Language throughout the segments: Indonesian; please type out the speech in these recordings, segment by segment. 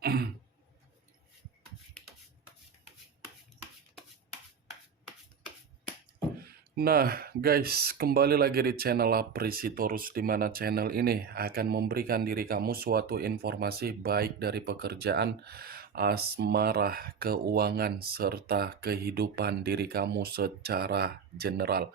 Nah, guys, kembali lagi di channel Apresitorus, di mana channel ini akan memberikan diri kamu suatu informasi baik dari pekerjaan, asmara, keuangan, serta kehidupan diri kamu secara general.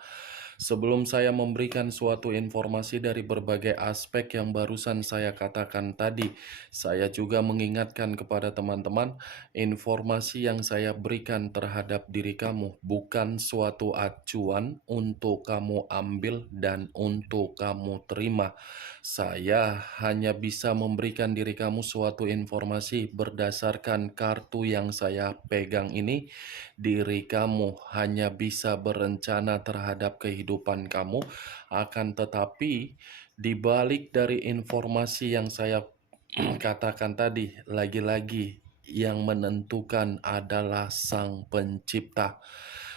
Sebelum saya memberikan suatu informasi dari berbagai aspek yang barusan saya katakan tadi, saya juga mengingatkan kepada teman-teman, informasi yang saya berikan terhadap diri kamu bukan suatu acuan untuk kamu ambil dan untuk kamu terima. Saya hanya bisa memberikan diri kamu suatu informasi berdasarkan kartu yang saya pegang ini. Diri kamu hanya bisa berencana terhadap kehidupan kamu, akan tetapi di balik dari informasi yang saya katakan tadi, lagi-lagi yang menentukan adalah Sang Pencipta.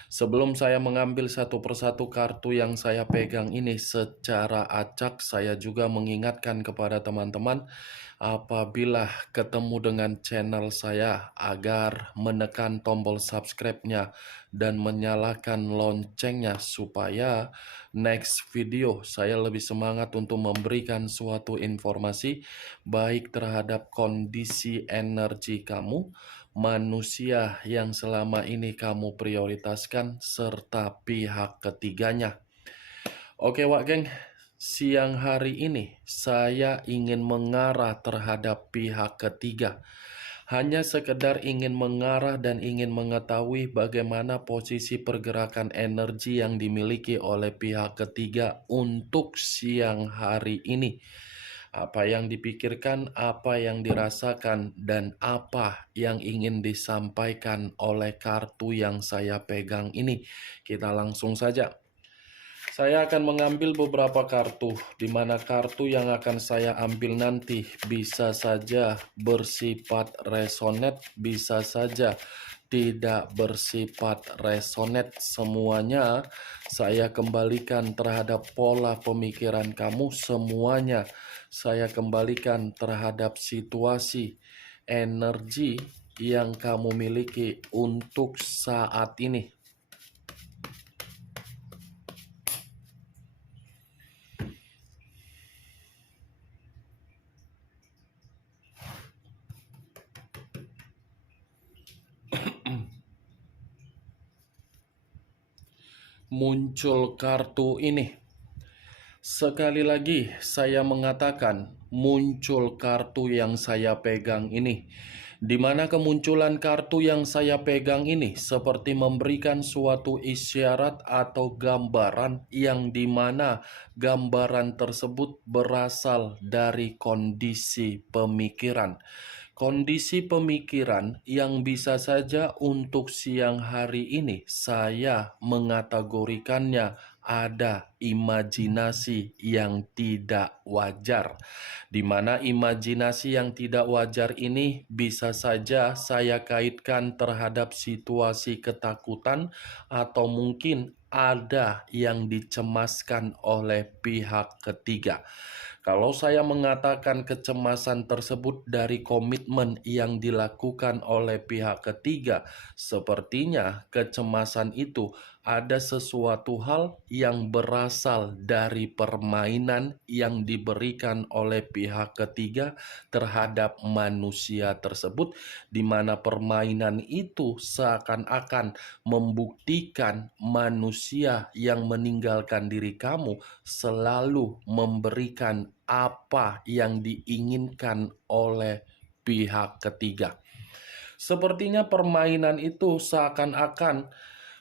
Sebelum saya mengambil satu persatu kartu yang saya pegang ini secara acak, saya juga mengingatkan kepada teman-teman, apabila ketemu dengan channel saya, agar menekan tombol subscribe-nya dan menyalakan loncengnya supaya next video saya lebih semangat untuk memberikan suatu informasi baik terhadap kondisi energi kamu, manusia yang selama ini kamu prioritaskan, serta pihak ketiganya. Oke Wak Geng, siang hari ini saya ingin mengarah terhadap pihak ketiga. Hanya sekedar ingin mengarah dan ingin mengetahui bagaimana posisi pergerakan energi yang dimiliki oleh pihak ketiga untuk siang hari ini. Apa yang dipikirkan, apa yang dirasakan, dan apa yang ingin disampaikan oleh kartu yang saya pegang ini. Kita langsung saja. Saya akan mengambil beberapa kartu, di mana kartu yang akan saya ambil nanti bisa saja bersifat resonate, bisa saja tidak bersifat resonate. Semuanya saya kembalikan terhadap pola pemikiran kamu, semuanya saya kembalikan terhadap situasi, energi yang kamu miliki untuk saat ini. Muncul kartu ini. Sekali lagi saya mengatakan muncul kartu yang saya pegang ini. Di mana kemunculan kartu yang saya pegang ini seperti memberikan suatu isyarat atau gambaran yang dimana gambaran tersebut berasal dari kondisi pemikiran. Kondisi pemikiran yang bisa saja untuk siang hari ini saya mengategorikannya ada imajinasi yang tidak wajar, di mana imajinasi yang tidak wajar ini bisa saja saya kaitkan terhadap situasi ketakutan atau mungkin ada yang dicemaskan oleh pihak ketiga. Kalau saya mengatakan kecemasan tersebut dari komitmen yang dilakukan oleh pihak ketiga, sepertinya kecemasan itu ada sesuatu hal yang berasal dari permainan yang diberikan oleh pihak ketiga terhadap manusia tersebut, di mana permainan itu seakan-akan membuktikan manusia yang meninggalkan diri kamu selalu memberikan apa yang diinginkan oleh pihak ketiga. Sepertinya permainan itu seakan-akan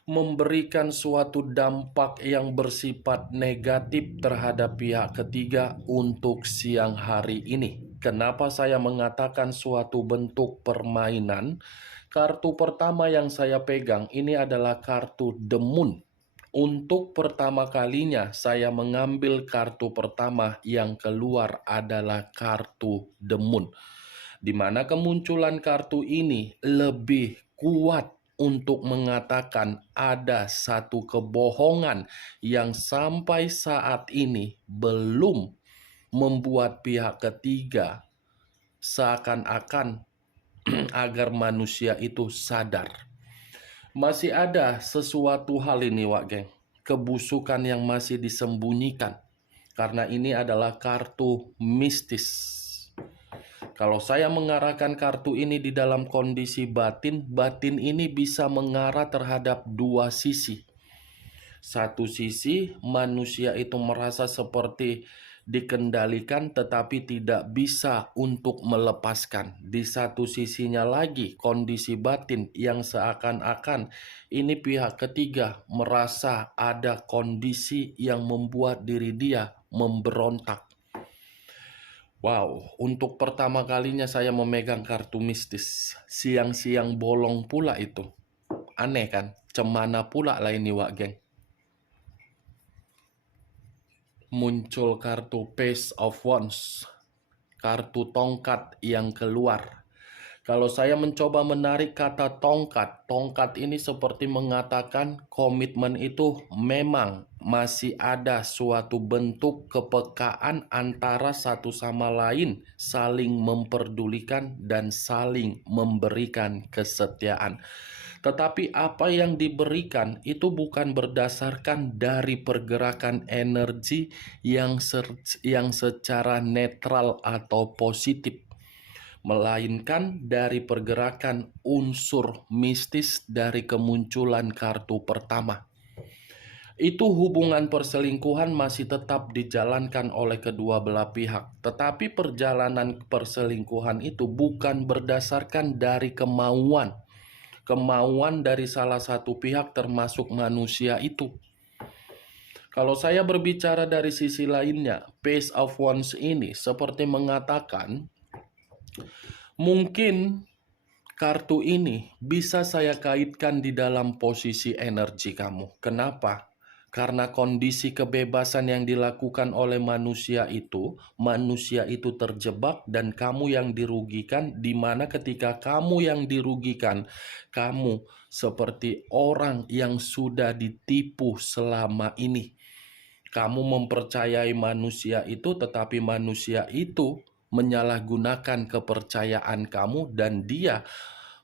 memberikan suatu dampak yang bersifat negatif terhadap pihak ketiga untuk siang hari ini. Kenapa saya mengatakan suatu bentuk permainan? Kartu pertama yang saya pegang ini adalah kartu The Moon. Untuk pertama kalinya saya mengambil kartu pertama yang keluar adalah kartu The Moon, di mana kemunculan kartu ini lebih kuat untuk mengatakan ada satu kebohongan yang sampai saat ini belum membuat pihak ketiga seakan-akan agar manusia itu sadar. Masih ada sesuatu hal ini, Wak Geng. Kebusukan yang masih disembunyikan. Karena ini adalah kartu mistis. Kalau saya mengarahkan kartu ini di dalam kondisi batin, batin ini bisa mengarah terhadap dua sisi. Satu sisi, manusia itu merasa seperti dikendalikan tetapi tidak bisa untuk melepaskan. Di satu sisinya lagi, kondisi batin yang seakan-akan ini pihak ketiga merasa ada kondisi yang membuat diri dia memberontak. Wow, untuk pertama kalinya saya memegang kartu mistis. Siang-siang bolong pula itu. Aneh kan? Cemana pula lah ini, Wak Geng. Muncul kartu Page of Wands. Kartu tongkat yang keluar. Kalau saya mencoba menarik kata tongkat, tongkat ini seperti mengatakan komitmen itu memang masih ada suatu bentuk kepekaan antara satu sama lain, saling memperdulikan dan saling memberikan kesetiaan. Tetapi apa yang diberikan itu bukan berdasarkan dari pergerakan energi yang secara netral atau positif, melainkan dari pergerakan unsur mistis dari kemunculan kartu pertama. Itu hubungan perselingkuhan masih tetap dijalankan oleh kedua belah pihak. Tetapi perjalanan perselingkuhan itu bukan berdasarkan dari kemauan. Kemauan dari salah satu pihak termasuk manusia itu. Kalau saya berbicara dari sisi lainnya, Page of Wands ini seperti mengatakan, mungkin kartu ini bisa saya kaitkan di dalam posisi energi kamu. Kenapa? Karena kondisi kebebasan yang dilakukan oleh manusia itu terjebak dan kamu yang dirugikan, di mana ketika kamu yang dirugikan, kamu seperti orang yang sudah ditipu selama ini. Kamu mempercayai manusia itu, tetapi manusia itu menyalahgunakan kepercayaan kamu dan dia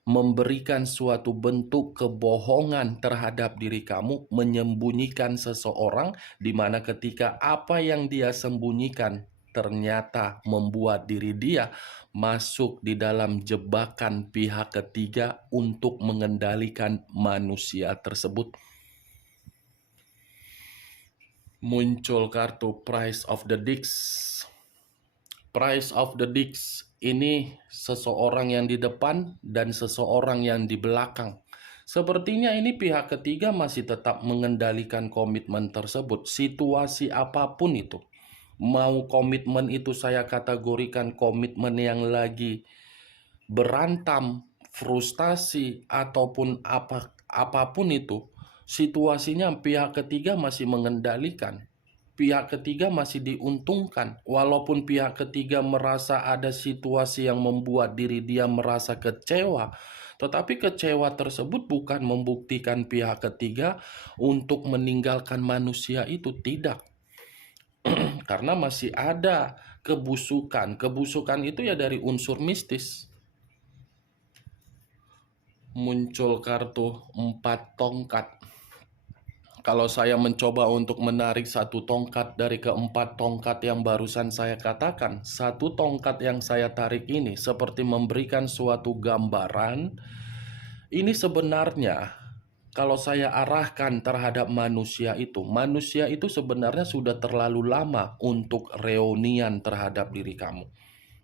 memberikan suatu bentuk kebohongan terhadap diri kamu, menyembunyikan seseorang, di mana ketika apa yang dia sembunyikan ternyata membuat diri dia masuk di dalam jebakan pihak ketiga untuk mengendalikan manusia tersebut. Muncul kartu Price of the Discs. Price of the Discs ini seseorang yang di depan dan seseorang yang di belakang. Sepertinya ini pihak ketiga masih tetap mengendalikan komitmen tersebut, situasi apapun itu. Mau komitmen itu saya kategorikan komitmen yang lagi berantam, frustasi, ataupun apapun itu, situasinya pihak ketiga masih mengendalikan. Pihak ketiga masih diuntungkan. Walaupun pihak ketiga merasa ada situasi yang membuat diri dia merasa kecewa, tetapi kecewa tersebut bukan membuktikan pihak ketiga untuk meninggalkan manusia itu, tidak. Karena masih ada kebusukan. Kebusukan itu ya dari unsur mistis. Muncul kartu 4 tongkat. Kalau saya mencoba untuk menarik satu tongkat dari keempat tongkat yang barusan saya katakan, satu tongkat yang saya tarik ini seperti memberikan suatu gambaran. Ini sebenarnya kalau saya arahkan terhadap manusia itu sebenarnya sudah terlalu lama untuk reunian terhadap diri kamu.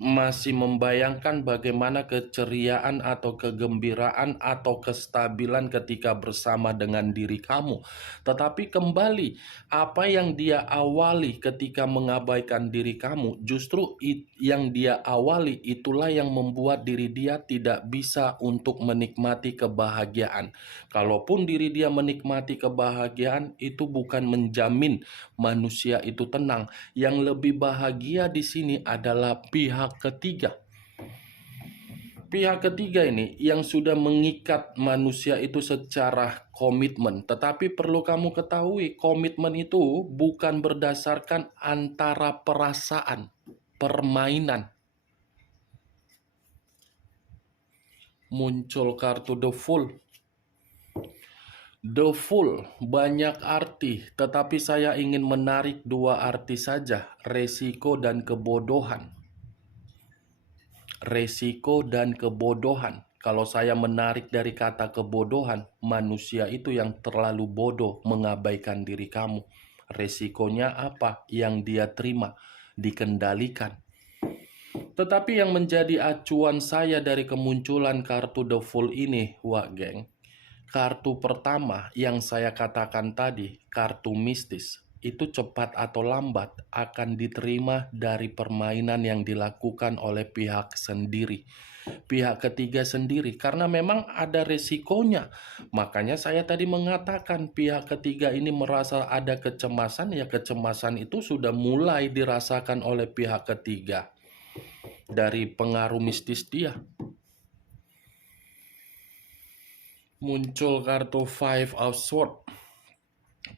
Masih membayangkan bagaimana keceriaan atau kegembiraan atau kestabilan ketika bersama dengan diri kamu. Tetapi kembali, apa yang dia awali ketika mengabaikan diri kamu, justru yang dia awali itulah yang membuat diri dia tidak bisa untuk menikmati kebahagiaan. Kalaupun diri dia menikmati kebahagiaan, itu bukan menjamin manusia itu tenang. Yang lebih bahagia di sini adalah pihak ketiga. Pihak ketiga ini yang sudah mengikat manusia itu secara komitmen. Tetapi perlu kamu ketahui, komitmen itu bukan berdasarkan antara perasaan, permainan. Muncul kartu The Fool. The Fool banyak arti, tetapi saya ingin menarik dua arti saja, resiko dan kebodohan. Resiko dan kebodohan. Kalau saya menarik dari kata kebodohan, manusia itu yang terlalu bodoh mengabaikan diri kamu. Resikonya apa? Yang dia terima, dikendalikan. Tetapi yang menjadi acuan saya dari kemunculan kartu The Fool ini, wak geng, kartu pertama yang saya katakan tadi, kartu mistis, itu cepat atau lambat akan diterima dari permainan yang dilakukan oleh pihak sendiri, pihak ketiga sendiri, karena memang ada resikonya. Makanya saya tadi mengatakan pihak ketiga ini merasa ada kecemasan, ya kecemasan itu sudah mulai dirasakan oleh pihak ketiga dari pengaruh mistis dia. Muncul kartu Five of Swords,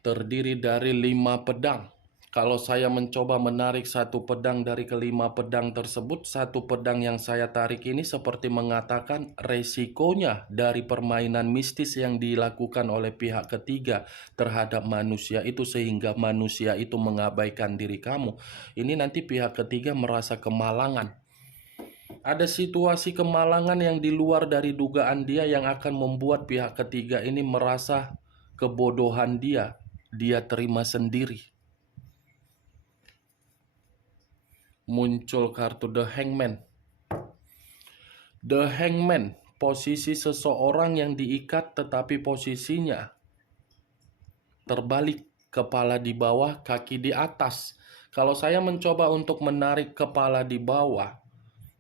terdiri dari 5 pedang. Kalau saya mencoba menarik satu pedang dari kelima pedang tersebut, satu pedang yang saya tarik ini seperti mengatakan resikonya dari permainan mistis yang dilakukan oleh pihak ketiga terhadap manusia itu, sehingga manusia itu mengabaikan diri kamu. Ini nanti pihak ketiga merasa kemalangan. Ada situasi kemalangan yang di luar dari dugaan dia yang akan membuat pihak ketiga ini merasa kebodohan dia terima sendiri. Muncul kartu The Hangman. The Hangman, posisi seseorang yang diikat tetapi posisinya terbalik, kepala di bawah, kaki di atas. Kalau saya mencoba untuk menarik kepala di bawah,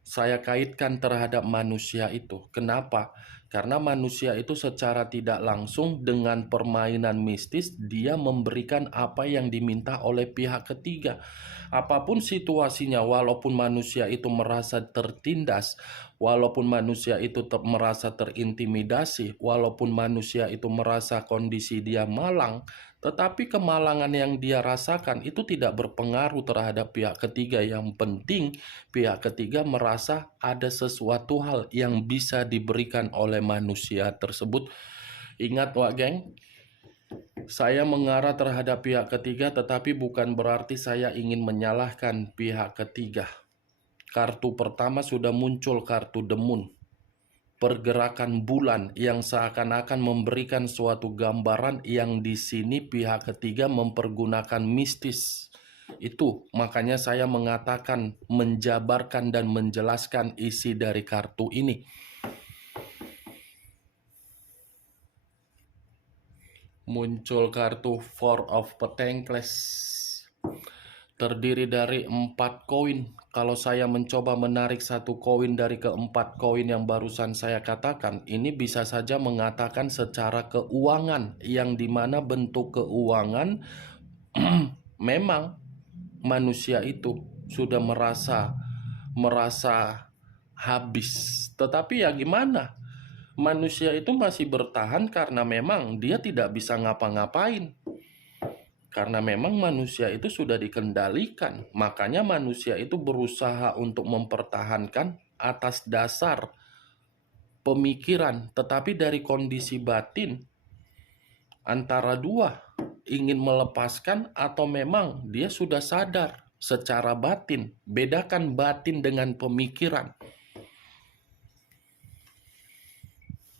saya kaitkan terhadap manusia itu. Kenapa? Karena manusia itu secara tidak langsung dengan permainan mistis, dia memberikan apa yang diminta oleh pihak ketiga. Apapun situasinya, walaupun manusia itu merasa tertindas, walaupun manusia itu merasa terintimidasi, walaupun manusia itu merasa kondisi dia malang, tetapi kemalangan yang dia rasakan itu tidak berpengaruh terhadap pihak ketiga. Yang penting pihak ketiga merasa ada sesuatu hal yang bisa diberikan oleh manusia tersebut. Ingat wak geng, saya mengarah terhadap pihak ketiga, tetapi bukan berarti saya ingin menyalahkan pihak ketiga. Kartu pertama sudah muncul, kartu The Moon. Pergerakan bulan yang seakan-akan memberikan suatu gambaran yang di sini pihak ketiga mempergunakan mistis. Itu makanya saya mengatakan, menjabarkan dan menjelaskan isi dari kartu ini. Muncul kartu Four of Pentacles, terdiri dari 4 koin. Kalau saya mencoba menarik satu koin dari keempat koin yang barusan saya katakan, ini bisa saja mengatakan secara keuangan, yang dimana bentuk keuangan memang manusia itu sudah merasa habis. Tetapi ya gimana? Manusia itu masih bertahan karena memang dia tidak bisa ngapa-ngapain. Karena memang manusia itu sudah dikendalikan. Makanya manusia itu berusaha untuk mempertahankan atas dasar pemikiran. Tetapi dari kondisi batin, antara dua, ingin melepaskan atau memang dia sudah sadar secara batin. Bedakan batin dengan pemikiran.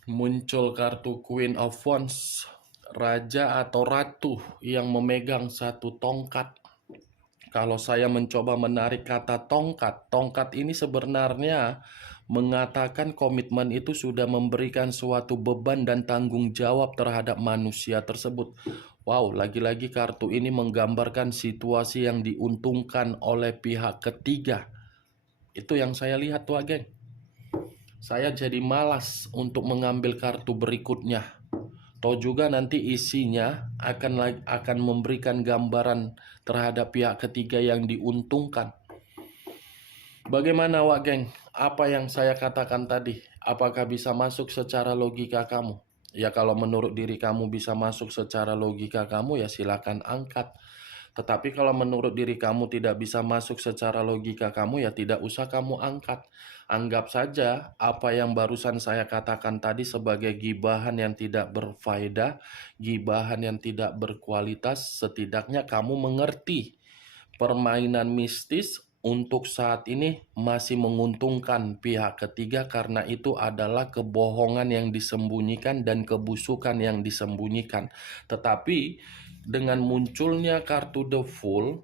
Muncul kartu Queen of Wands, raja atau ratu yang memegang satu tongkat. Kalau saya mencoba menarik kata tongkat, tongkat ini sebenarnya mengatakan komitmen itu sudah memberikan suatu beban dan tanggung jawab terhadap manusia tersebut. Wow, lagi-lagi kartu ini menggambarkan situasi yang diuntungkan oleh pihak ketiga. Itu yang saya lihat tuh, geng. Saya jadi malas untuk mengambil kartu berikutnya. Toh juga nanti isinya akan memberikan gambaran terhadap pihak ketiga yang diuntungkan. Bagaimana wak geng? Apa yang saya katakan tadi, apakah bisa masuk secara logika kamu? Ya kalau menurut diri kamu bisa masuk secara logika kamu, ya silakan angkat. Tetapi kalau menurut diri kamu tidak bisa masuk secara logika kamu, ya tidak usah kamu angkat. Anggap saja apa yang barusan saya katakan tadi sebagai gibahan yang tidak berfaedah, gibahan yang tidak berkualitas. Setidaknya kamu mengerti permainan mistis untuk saat ini masih menguntungkan pihak ketiga karena itu adalah kebohongan yang disembunyikan dan kebusukan yang disembunyikan. Tetapi dengan munculnya kartu The Fool,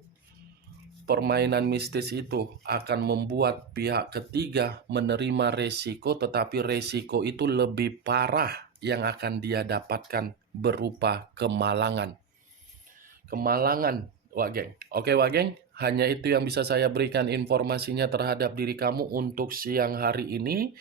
permainan mistis itu akan membuat pihak ketiga menerima resiko, tetapi resiko itu lebih parah yang akan dia dapatkan berupa kemalangan. Kemalangan, Wak Geng. Oke, Wak Geng, hanya itu yang bisa saya berikan informasinya terhadap diri kamu untuk siang hari ini.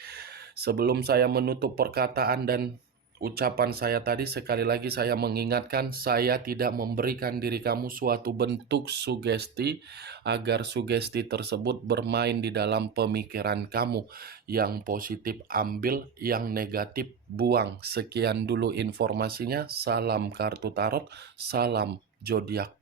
Sebelum saya menutup perkataan dan ucapan saya tadi, sekali lagi saya mengingatkan, saya tidak memberikan diri kamu suatu bentuk sugesti agar sugesti tersebut bermain di dalam pemikiran kamu. Yang positif ambil, yang negatif buang. Sekian dulu informasinya. Salam kartu tarot, salam zodiak.